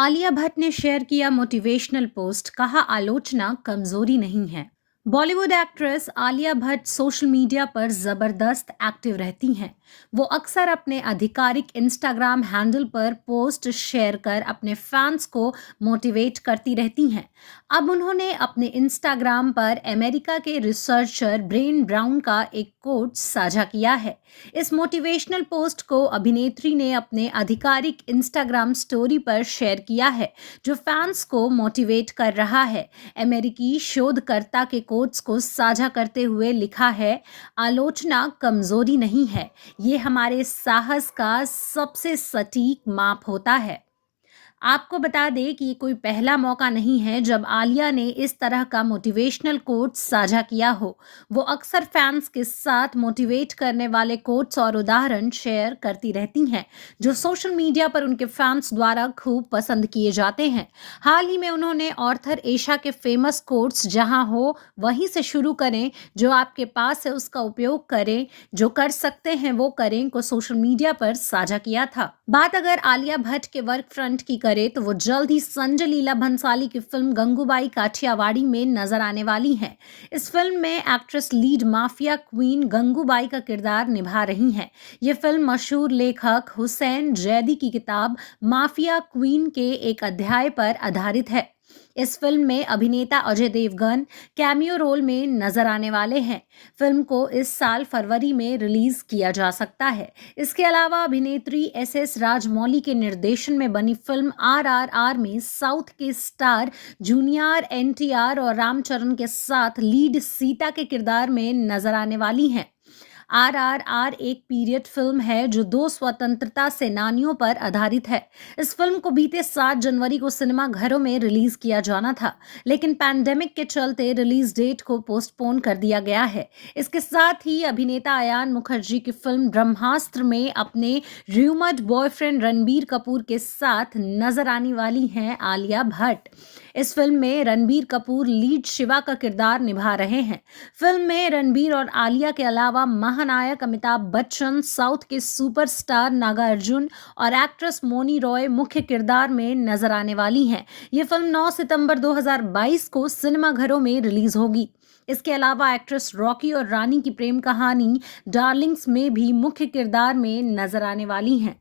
आलिया भट्ट ने शेयर किया motivational post, कहा आलोचना कमजोरी नहीं है। Bollywood actress Alia Bhatt social media पर जबरदस्त एक्टिव रहती हैं। वो अक्सर अपने आधिकारिक इंस्टाग्राम हैंडल पर पोस्ट शेयर कर अपने फैंस को मोटिवेट करती रहती हैं। अब उन्होंने अपने इंस्टाग्राम पर अमेरिका के रिसर्चर ब्रेन ब्राउन का एक कोट साझा किया है। इस मोटिवेशनल पोस्ट को अभिनेत्री ने अपने आधिकारिक इंस्टाग्राम स्टोरी पर शेयर किया है, जो फैंस को मोटिवेट कर रहा है। अमेरिकी शोधकर्ता के कोट्स को साझा करते हुए लिखा है, आलोचना कमजोरी नहीं है, ये हमारे साहस का सबसे सटीक माप होता है। आपको बता दें कि ये कोई पहला मौका नहीं है जब आलिया ने इस तरह का मोटिवेशनल कोट साझा किया हो। वो अक्सर फैंस के साथ मोटिवेट करने वाले कोट्स और उदाहरण शेयर करती रहती हैं, जो सोशल मीडिया पर उनके फैंस द्वारा खूब पसंद किए जाते हैं। हाल ही में उन्होंने ऑर्थर एशा के फेमस कोट्स जहां हो वहीं से शुरू करें, जो आपके पास है उसका उपयोग करें, जो कर सकते हैं वो करें को सोशल मीडिया पर साझा किया था। बात अगर आलिया भट्ट के वर्क फ्रंट की करें तो वो जल्द ही संजय लीला भंसाली की फिल्म गंगूबाई काठियावाड़ी में नजर आने वाली हैं। इस फिल्म में actress lead mafia queen Gangubai का किरदार निभा रही हैं। ये फिल्म मशहूर लेखक हुसैन जैदी की किताब माफिया क्वीन के एक अध्याय पर आधारित है। इस फिल्म में अभिनेता अजय देवगन कैमियो रोल में नजर आने वाले हैं। फिल्म को इस साल फरवरी में रिलीज किया जा सकता है। इसके अलावा अभिनेत्री एस राजमौली के निर्देशन में बनी फिल्म RRR में साउथ के स्टार जूनियर NTR और रामचरण के साथ लीड सीता के किरदार में नजर आने वाली हैं। RRR एक पीरियड फिल्म है जो दो स्वतंत्रता सेनानियों पर आधारित है। इस फिल्म को बीते 7 जनवरी को सिनेमा घरों में रिलीज किया जाना था, लेकिन पैंडेमिक के चलते रिलीज डेट को पोस्टपोन कर दिया गया है। इसके साथ ही अभिनेता अयान मुखर्जी की फिल्म ब्रह्मास्त्र में अपने र्यूमर्ड बॉयफ्रेंड रणबीर कपूर के साथ नजर आने वाली हैं आलिया भट्ट। इस फिल्म में रणबीर कपूर लीड शिवा का किरदार निभा रहे हैं। फिल्म में रणबीर और आलिया के अलावा महानायक अमिताभ बच्चन, साउथ के सुपरस्टार नागार्जुन और एक्ट्रेस मोनी रॉय मुख्य किरदार में नजर आने वाली हैं। ये फिल्म 9 सितंबर 2022 को सिनेमाघरों में रिलीज होगी। इसके अलावा एक्ट्रेस रॉकी और रानी की प्रेम कहानी डार्लिंग्स में भी मुख्य किरदार में नजर आने वाली हैं।